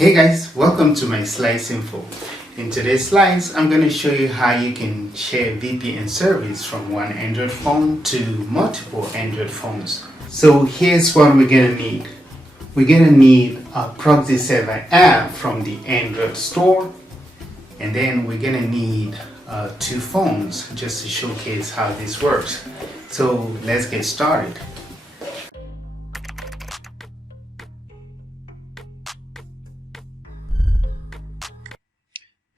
Hey guys, welcome to my slides info. In today's slides, I'm going to show you how you can share VPN service from one Android phone to multiple Android phones. So here's what we're going to need. We're going to need a proxy server app from the Android store, and then we're going to need two phones just to showcase how this works. So let's get started.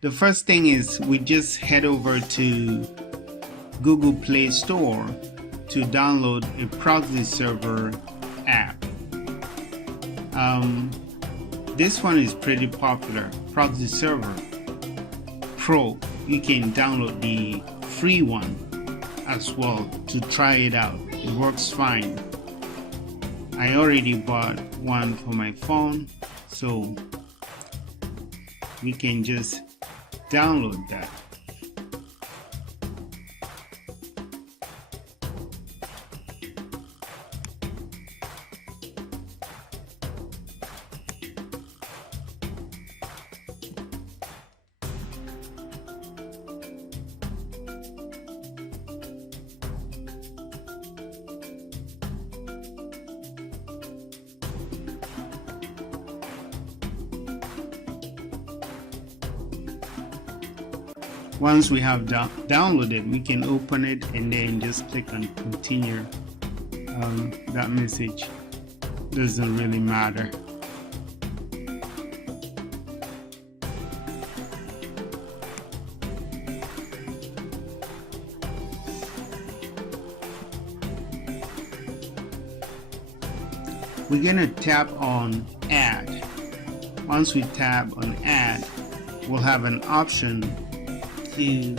The first thing is we just head over to Google Play Store to download a proxy server app. This one is pretty popular, Proxy Server Pro. You can download the free one as well to try it out. It works fine. I already bought one for my phone, so we can just download that. Once we have downloaded, we can open it and then just click on continue. That message doesn't really matter. We're gonna tap on add. Once we tap on add, we'll have an option to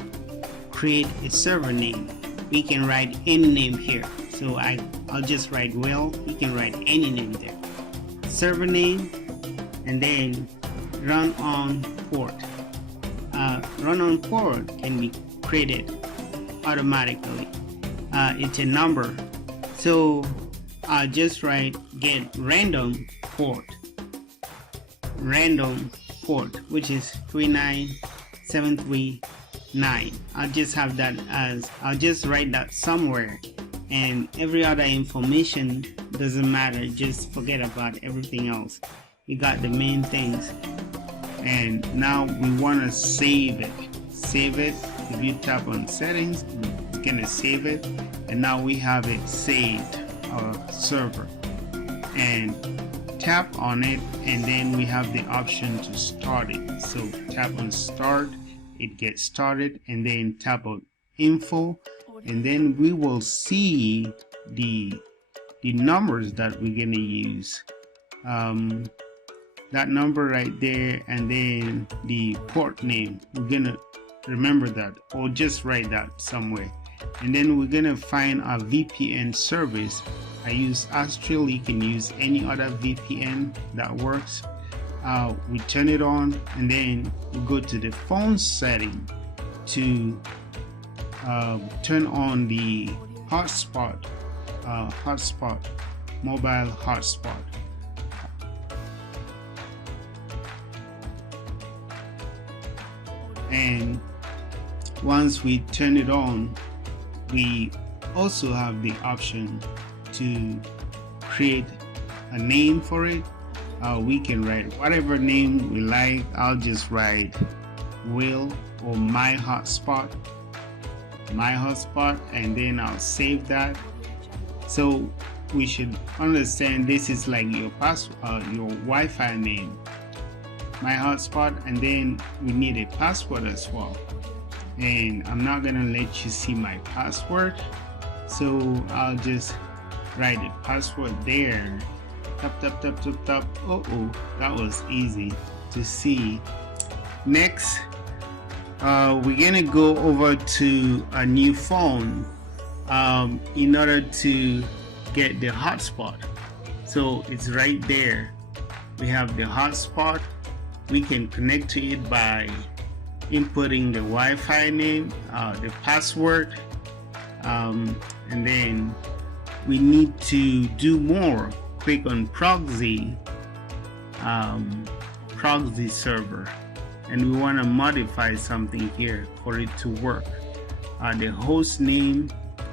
create a server name. We can write any name here, so I'll just write Will. You can write any name there, server name, and then run on port. Run on port can be created automatically. It's a number, so I'll just write get random port, which is 39739. I'll just have that I'll just write that somewhere, and every other information doesn't matter. Just forget about everything else. You got the main things. And now we want to save it. If you tap on settings, it's gonna save it, and now we have it saved, our server. And tap on it, and then we have the option to start it. So tap on start, it gets started, and then tap on info, and then we will see the numbers that we're gonna use, that number right there, and then the port name. We're gonna remember that, or just write that somewhere. And then we're gonna find our VPN service. I use Astral. You can use any other VPN that works. We turn it on, and then we go to the phone setting to turn on the hotspot, mobile hotspot. And once we turn it on, we also have the option to create a name for it. We can write whatever name we like. I'll just write Will or my hotspot, and then I'll save that. So we should understand this is like your your Wi-Fi name, my hotspot, and then we need a password as well. And I'm not gonna let you see my password, so I'll just write a password there. Tap. Oh, that was easy to see. Next, we're gonna go over to a new phone in order to get the hotspot. So it's right there. We have the hotspot. We can connect to it by inputting the Wi-Fi name, the password, and then we need to do more. Click on proxy proxy server, and we want to modify something here for it to work. The host name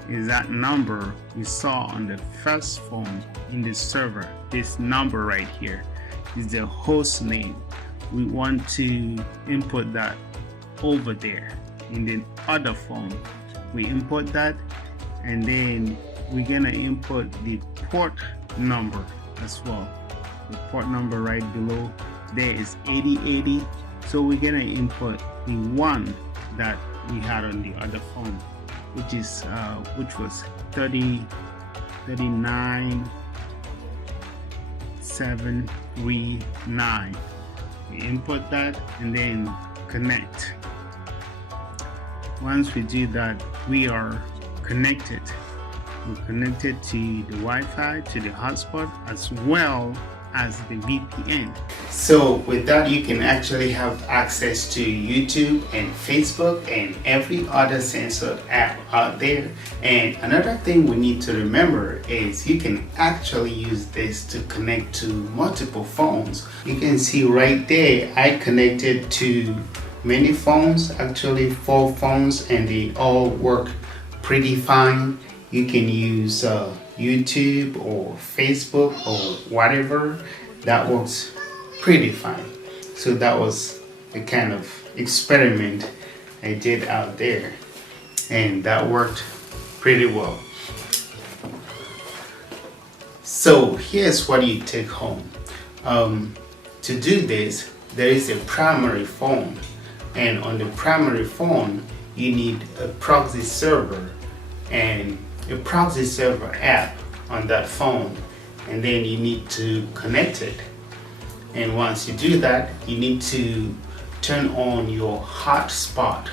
is that number we saw on the first phone in the server. This number right here is the host name. We want to input that over there in the other phone. We import that, and then we're gonna input the port number as well. The port number right below there is 8080, so we're gonna input the one that we had on the other phone, which was 39739. We input that and then connect. Once we do that, we are connected. We're connected to the Wi-Fi, to the hotspot, as well as the VPN. So with that, you can actually have access to YouTube and Facebook and every other censored app out there. And another thing we need to remember is you can actually use this to connect to multiple phones. You can see right there, I connected to many phones, actually 4 phones, and they all work pretty fine. You can use YouTube or Facebook or whatever, that works pretty fine. So that was the kind of experiment I did out there, and that worked pretty well. So here's what you take home. To do this, there is a primary phone, and on the primary phone you need a proxy server and a proxy server app on that phone, and then you need to connect it. And once you do that, you need to turn on your hotspot,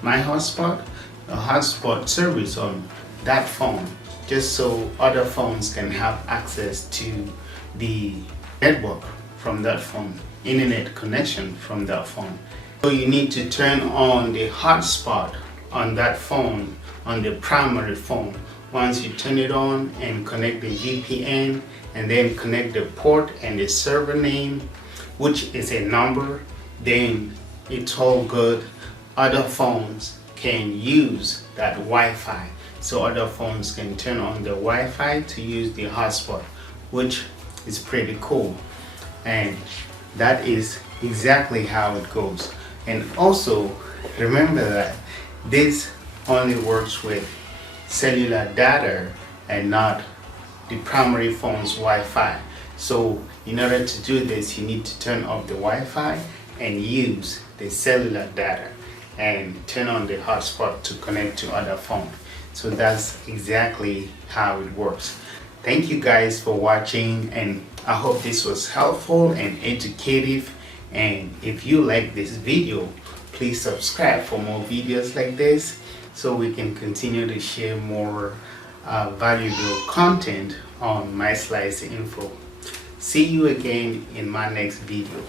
my hotspot, a hotspot service on that phone, just so other phones can have access to the network from that phone, internet connection from that phone. So you need to turn on the hotspot on that phone, on the primary phone. Once you turn it on and connect the VPN, and then connect the port and the server name, which is a number, then it's all good. Other phones can use that Wi-Fi, so other phones can turn on the Wi-Fi to use the hotspot, which is pretty cool. And that is exactly how it goes. And also remember that this only works with cellular data and not the primary phone's Wi-Fi. So in order to do this, you need to turn off the Wi-Fi and use the cellular data and turn on the hotspot to connect to other phones. So that's exactly how it works. Thank you guys for watching, and I hope this was helpful and educative. And if you like this video, please subscribe for more videos like this, so we can continue to share more valuable content on My Slice Info. See you again in my next video.